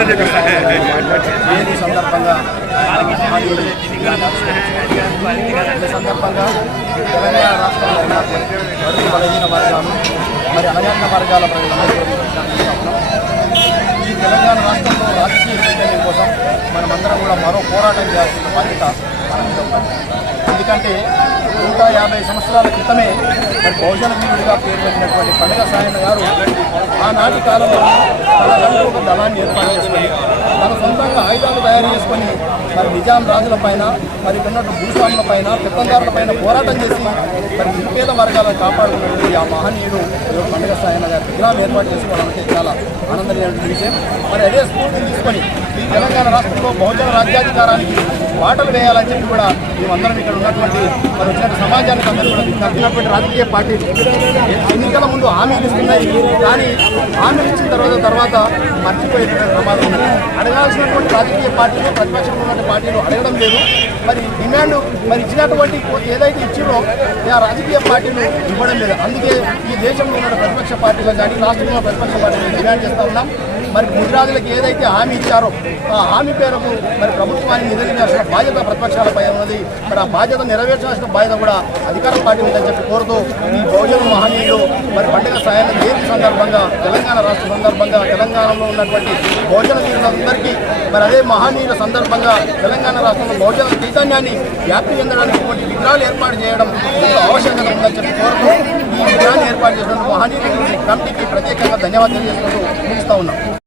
జయంతి సందర్భంగా ఈ సందర్భంగా తెలంగాణ రాష్ట్రంలో ఉన్న బలహీన వర్గాలు మరి అనగాన వర్గాల ప్రజలందరూ ఈ తెలంగాణ రాష్ట్రంలో రాజకీయ చైతన్యం కోసం మనమందరం కూడా మరో పోరాటం చేయాల్సిన బాధ్యత ఎందుకంటే నూట యాభై సంవత్సరాల క్రితమే మరి బహుజన వీరుడిగా పేరు పెట్టినటువంటి పండుగ సాయన్న గారు ఆనాటి కాలంలో తన ఒక దళాన్ని ఏర్పాటు చేసుకొని తన సొంతంగా ఆయుధాలు తయారు చేసుకొని మరి నిజాం రాజుల పైన మరి ఇక్కడ భూస్వాముల పైన పెత్తందారుల పైన పోరాటం చేసి మరి నిరుపేద వర్గాలను కాపాడుకున్నటువంటి ఆ మహనీయుడు ఈరోజు పండుగ సాయన గారి విగ్రహం ఏర్పాటు చేసుకోవడం అంటే చాలా ఆనందమైనటువంటి విషయం. మరి అదే స్ఫూర్తిని తీసుకొని ఈ తెలంగాణ రాష్ట్రంలో బహుజన రాజ్యాధికారానికి బాటలు వేయాలని చెప్పి కూడా మేమందరం ఇక్కడ ఉన్నటువంటి మరి వచ్చిన సమాజానికి అందరూ కూడా తగ్గినటువంటి రాజకీయ పార్టీలు ఎన్నికల ముందు హామీలు ఇస్తున్నాయి. కానీ హామీలు ఇచ్చిన తర్వాత తర్వాత మర్చిపోయేటువంటి ప్రమాదం అడగాల్సినటువంటి రాజకీయ పార్టీలు ప్రతిపక్షంలో ఉన్న పార్టీలు అడగడం లేదు. మరి డిమాండ్ మరి ఇచ్చినటువంటి ఏదైతే ఇచ్చిందో ఆ రాజకీయ పార్టీలు ఇవ్వడం లేదు. అందుకే ఈ దేశంలో ఉన్న ప్రతిపక్ష పార్టీలు కానీ రాష్ట్రంలో ప్రతిపక్ష పార్టీలు డిమాండ్ చేస్తూ ఉన్నాం. మరి ముదిరాజులకు ఏదైతే హామీ ఇచ్చారో ఆ హామీ పేరుకు మరి ప్రభుత్వాన్ని నివేదించాల్సిన బాధ్యత ప్రతిపక్షాలపై ఉన్నది. మరి ఆ బాధ్యత నెరవేర్చాల్సిన బాధ్యత కూడా అధికార పార్టీ ఉందని చెప్పి కోరుతూ ఈ భోజన మహనీయులు మరి పండుగ సాయాన్ని జయంతి సందర్భంగా తెలంగాణ రాష్ట్ర సందర్భంగా తెలంగాణలో ఉన్నటువంటి భోజన వీరులందరికీ మరి అదే మహనీయుల సందర్భంగా తెలంగాణ రాష్ట్రంలో భోజన చైతన్యాన్ని వ్యాప్తి చెందడానికి ఇటువంటి విగ్రహాలు ఏర్పాటు చేయడం ఎంతో ఆవశ్యకత ఉందని చెప్పి కోరుతూ ఈ విగ్రహాన్ని ఏర్పాటు చేసిన మహనీయుల కమిటీకి ప్రత్యేకంగా ధన్యవాదాలు చేసుకుంటూ ముగిస్తూ ఉన్నాం.